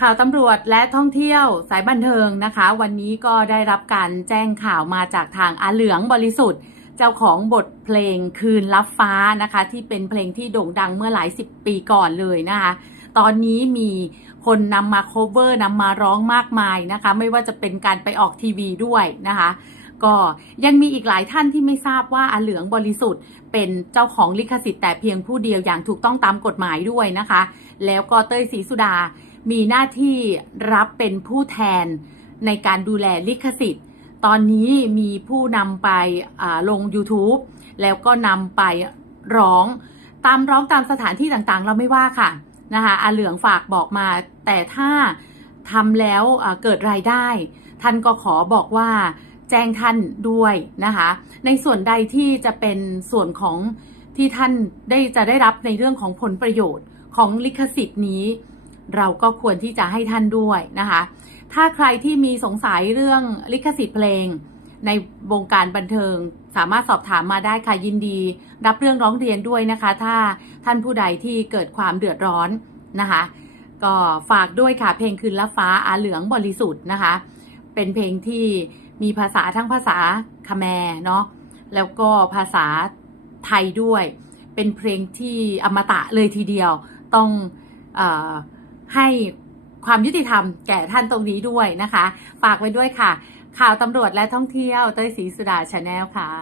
ข่าวตำรวจและท่องเที่ยวสายบันเทิงนะคะ วันนี้ก็ได้รับการแจ้งข่าวมาจากทางอาเหลืองบริสุทธิ์ เจ้าของบทเพลงคืนลับฟ้านะคะ ที่เป็นเพลงที่โด่งดังเมื่อหลายสิบปีก่อนเลยนะคะ ตอนนี้มีคนนำมา cover นำมาร้องมากมายนะคะ ไม่ว่าจะเป็นการไปออกทีวีด้วยนะคะ ก็ยังมีอีกหลายท่านที่ไม่ทราบว่าอาเหลืองบริสุทธิ์ เป็นเจ้าของลิขสิทธิ์แต่เพียงผู้เดียวอย่างถูกต้องตามกฎหมายด้วยนะคะ แล้วก็เต้ยศรีสุดา มีหน้าที่รับเป็นผู้แทนในการดูแลลิขสิทธิ์ ตอนนี้มีผู้นำไปลง YouTube แล้วก็นำไปร้องตามร้องตามสถานที่ต่างๆ เราไม่ว่าค่ะนะคะอาเหลืองฝากบอกมา แต่ถ้าทำแล้วเกิดรายได้ ท่านก็ขอบอกว่าแจ้งท่านด้วยนะคะ ในส่วนใดที่จะเป็นส่วนของที่ท่านได้จะได้รับในเรื่องของผลประโยชน์ของลิขสิทธิ์นี้ เราก็ควรที่จะให้ท่านด้วยนะคะ ถ้าใครที่มีสงสัยเรื่องลิขสิทธิ์เพลง ในวงการบันเทิงสามารถสอบถามมาได้ค่ะยินดี รับเรื่องร้องเรียนด้วยนะคะ ถ้าท่านผู้ใดที่เกิดความเดือดร้อนนะคะ ก็ฝากด้วยค่ะเพลงคืนละฟ้าอาเหลืองบริสุทธิ์นะคะ เป็นเพลงที่มีภาษาทั้งภาษาคาแมเนาะแล้วก็ภาษาไทยด้วย เป็นเพลงที่อมตะเลยทีเดียวต้องอ ให้ความยุติธรรมแก่ท่านตรงนี้ด้วยนะคะ ฝากไว้ด้วยค่ะ ข่าวตำรวจและท่องเที่ยวเต้ยศรีสุดาชาแนลค่ะ